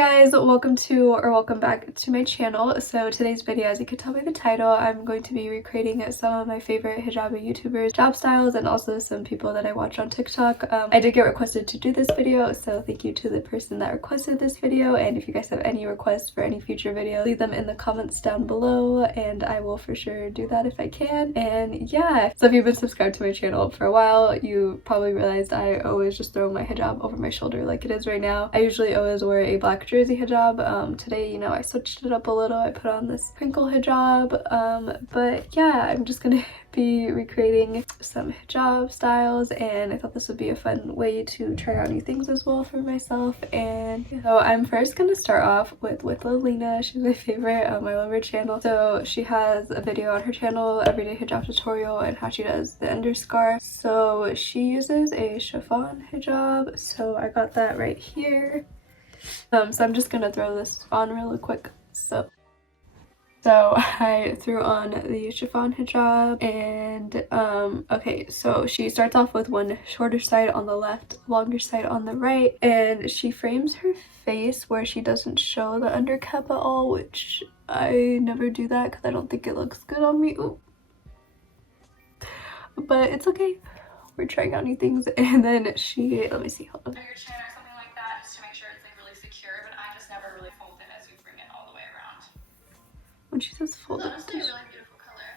guys, welcome back to my channel. So today's video, as you can tell by the title, I'm going to be recreating some of my favorite hijabi YouTubers job styles and also some people that I watch on TikTok. I did get requested to do this video, so thank you to the person that requested this video, and if you guys have any requests for any future video, leave them in the comments down below and I will for sure do that if I can. And yeah, so if you've been subscribed to my channel for a while, you probably realized I always just throw my hijab over my shoulder like it is right now. I usually always wear a black jersey hijab. Today, you know, I switched it up a little. I put on this crinkle hijab, but yeah, I'm just gonna be recreating some hijab styles, and I thought this would be a fun way to try out new things as well for myself. And so I'm first gonna start off with Lilina. She's my favorite. I love her channel. So she has a video on her channel, everyday hijab tutorial, and how she does the underscarf. So she uses a chiffon hijab, so I got that right here. So I'm just gonna throw this on really quick. So I threw on the chiffon hijab, and okay, so she starts off with one shorter side on the left, longer side on the right, and she frames her face where she doesn't show the undercap at all, which I never do that because I don't think it looks good on me. Ooh. But it's okay, we're trying out new things. And then she, let me see, hold on. Your chin or something like that, just to make sure it's like really secure, but I just never really fold it as we bring it all the way around. When she says fold it's honestly a really beautiful color.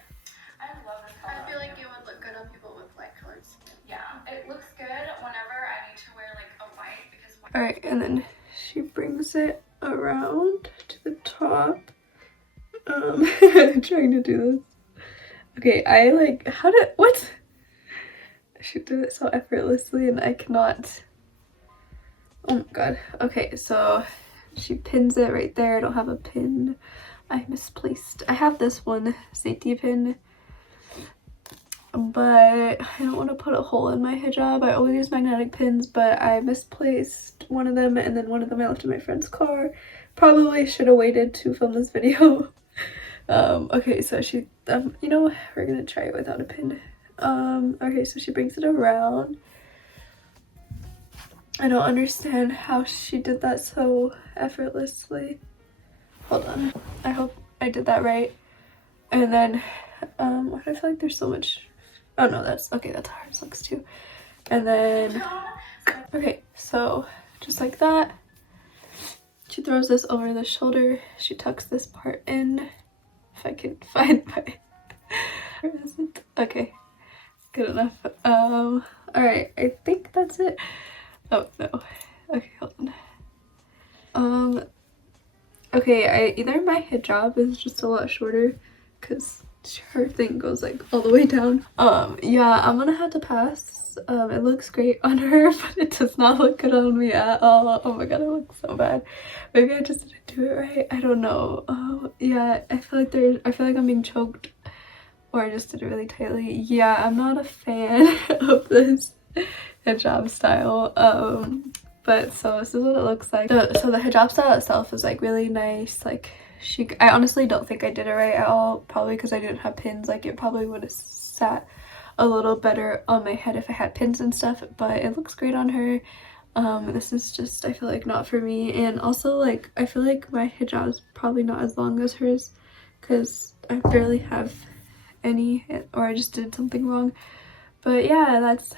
I love this color. I feel like it would look good on people with light colored skin. Yeah, it looks good whenever I need to wear like a white, because all right, and then she brings it around to the top. Trying to do this. Okay, I like, what? She did it so effortlessly and I cannot. Oh my god. Okay, so she pins it right there. I don't have a pin. I misplaced. I have this one safety pin, but I don't want to put a hole in my hijab. I always use magnetic pins, but I misplaced one of them, and then one of them I left in my friend's car. Probably should have waited to film this video. Okay, so she, you know, we're gonna try it without a pin. Okay, so she brings it around. I don't understand how she did that so effortlessly. Hold on, I hope I did that right. And then, why do I feel like there's so much? Oh no, that's okay, that's how hers looks too. And then, okay, so just like that, she throws this over the shoulder. She tucks this part in. If I can find my, where is it? Okay, good enough. All right, I think that's it. Oh no, okay, hold on. Okay, either my hijab is just a lot shorter because her thing goes like all the way down. Yeah, I'm gonna have to pass. It looks great on her, but it does not look good on me at all. Oh my god, it looks so bad. Maybe I just didn't do it right. I don't know. Yeah, I feel like I'm being choked, or I just did it really tightly. Yeah, I'm not a fan of this hijab style. But so this is what it looks like. So the hijab style itself is like really nice. Like I honestly don't think I did it right at all, probably because I didn't have pins. Like it probably would have sat a little better on my head if I had pins and stuff, but it looks great on her. This is just, I feel like, not for me. And also, like, I feel like my hijab is probably not as long as hers because I barely have any, or I just did something wrong. But yeah, that's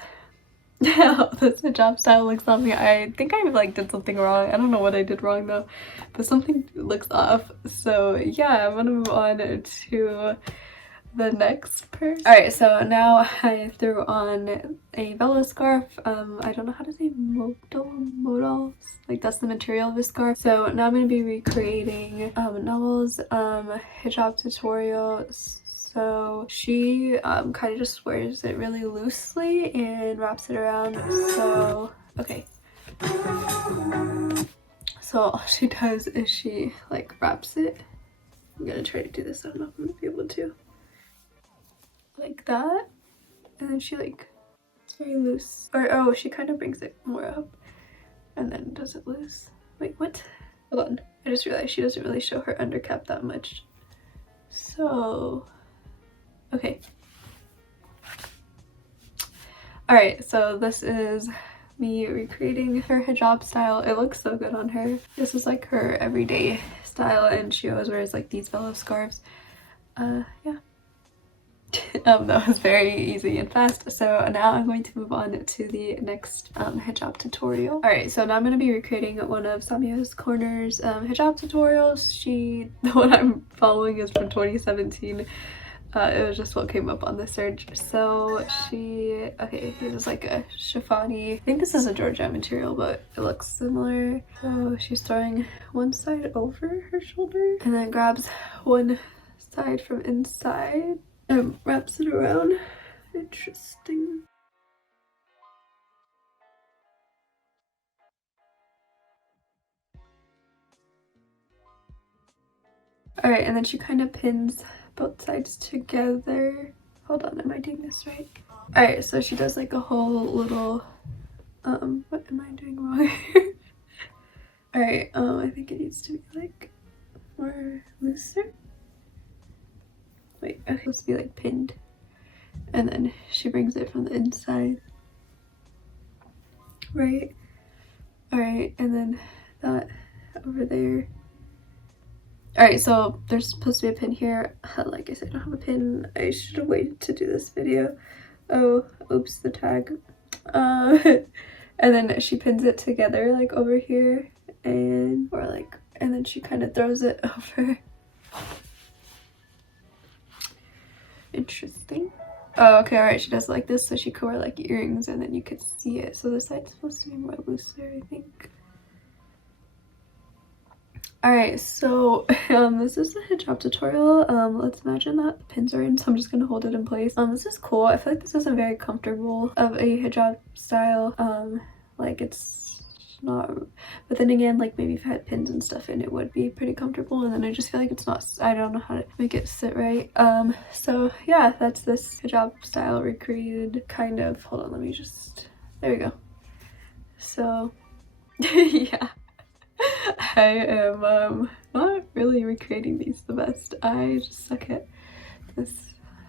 how this hijab style looks on me. I think I like did something wrong. I don't know what I did wrong though, but something looks off. So yeah, I'm gonna move on to the next person. All right, so now I threw on a velo scarf. I don't know how to say modal, like that's the material of the scarf. So now I'm gonna be recreating Novel's hijab tutorial. So she kind of just wears it really loosely and wraps it around. So okay, so all she does is she like wraps it. I'm gonna try to do this. I don't know if I'm gonna be able to. Like that, and then she like, it's very loose, or oh, she kind of brings it more up and then does it loose. Wait, what? Hold on, I just realized she doesn't really show her undercap that much. So okay, all right, so this is me recreating her hijab style. It looks so good on her. This is like her everyday style, and she always wears like these yellow scarves. Yeah. That was very easy and fast. So now I'm going to move on to the next hijab tutorial. Alright, so now I'm going to be recreating one of Samia's Corner's hijab tutorials. The one I'm following is from 2017. It was just what came up on the search. So okay, this is like a chiffon-y, I think this is a Georgette material, but it looks similar. So she's throwing one side over her shoulder and then grabs one side from inside and wraps it around. Interesting. Alright, and then she kind of pins both sides together. Hold on, am I doing this right? Alright, so she does like a whole little, what am I doing wrong here? Alright, I think it needs to be like more looser. Wait, it's supposed to be like pinned. And then she brings it from the inside. Right? Alright, and then that over there. Alright, so there's supposed to be a pin here. Like I said, I don't have a pin. I should have waited to do this video. Oh, oops, the tag. And then she pins it together like over here and then she kind of throws it over. Interesting. Oh, okay, alright, she does it like this so she could wear like earrings and then you could see it. So this side's supposed to be more looser, I think. Alright, so this is the hijab tutorial. Let's imagine that the pins are in, so I'm just gonna hold it in place. This is cool. I feel like this isn't very comfortable of a hijab style. Like it's not, but then again, like maybe if I had pins and stuff in, it would be pretty comfortable. And then I just feel like it's not, I don't know how to make it sit right. So yeah, that's this hijab style recreated kind of. Hold on, let me just, there we go. So yeah. I am not really recreating these the best. I just suck at this.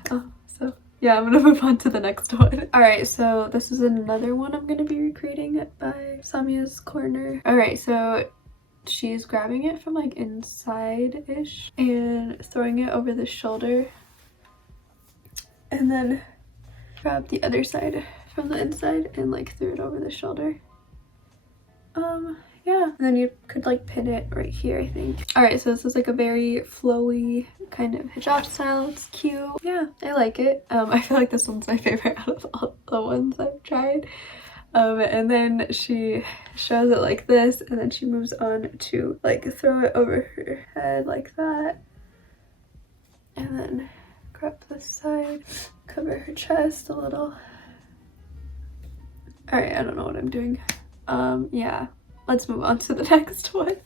So yeah, I'm gonna move on to the next one. Alright, so this is another one I'm gonna be recreating by Samia's Corner. Alright, so she's grabbing it from like inside-ish and throwing it over the shoulder. And then grab the other side from the inside and like threw it over the shoulder. Yeah, and then you could like pin it right here, I think. Alright, so this is like a very flowy kind of hijab style. It's cute. Yeah, I like it. I feel like this one's my favorite out of all the ones I've tried. And then she shows it like this, and then she moves on to like throw it over her head like that. And then grab this side, cover her chest a little. Alright, I don't know what I'm doing. Yeah. Let's move on to the next one.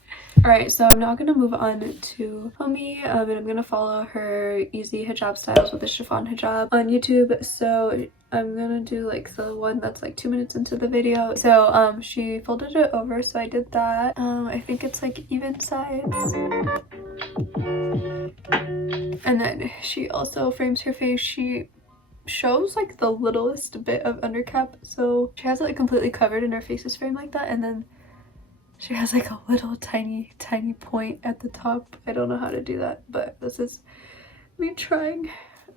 Alright, so I'm now going to move on to Homie, and I'm going to follow her easy hijab styles with a chiffon hijab on YouTube. So I'm going to do like the one that's like 2 minutes into the video. So she folded it over, so I did that. I think it's like even sides. And then she also frames her face. She shows like the littlest bit of undercap, so she has it like completely covered and her face is framed like that, and then she has like a little tiny point at the top. I don't know how to do that, but this is me trying.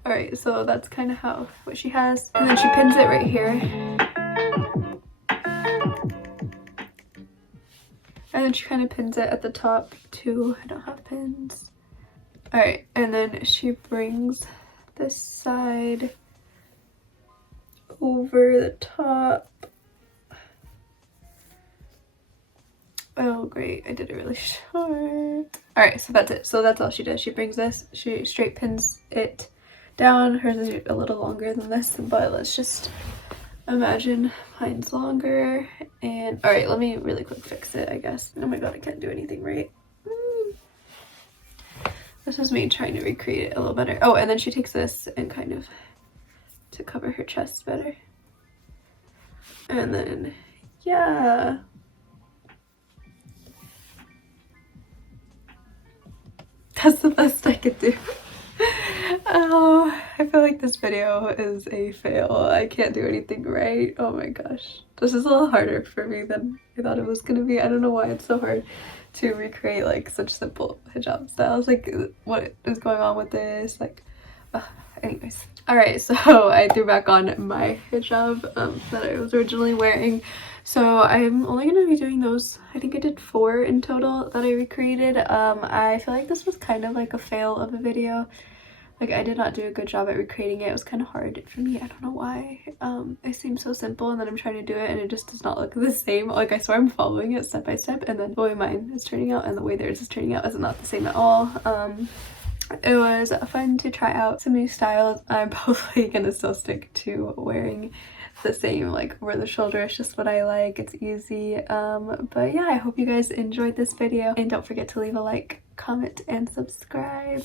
Alright, so that's kind of what she has. And then she pins it right here. And then she kind of pins it at the top too. I don't have pins. Alright, and then she brings this side over the top. Oh great, I did it really short. Alright, so that's it. So that's all she does. She brings this, she straight pins it down. Hers is a little longer than this, but let's just imagine mine's longer. And alright, let me really quick fix it, I guess. Oh my god, I can't do anything right. This is me trying to recreate it a little better. Oh, and then she takes this and kind of to cover her chest better. And then, yeah. That's the best I could do. Oh, I feel like this video is a fail. I can't do anything right. Oh my gosh. This is a little harder for me than I thought it was gonna be. I don't know why it's so hard to recreate like such simple hijab styles. Like, what is going on with this? Like, anyways. Alright, so I threw back on my hijab that I was originally wearing. So I'm only going to be doing those. I think I did 4 in total that I recreated. I feel like this was kind of like a fail of a video. Like, I did not do a good job at recreating it. It was kind of hard for me. I don't know why. It seems so simple, and then I'm trying to do it and it just does not look the same. Like, I swear I'm following it step by step, and then the way mine is turning out and the way theirs is turning out is not the same at all. It was fun to try out some new styles. I'm probably gonna still stick to wearing the same, like, over the shoulder. It's just what I like. It's easy. But yeah, I hope you guys enjoyed this video, and don't forget to leave a like, comment, and subscribe.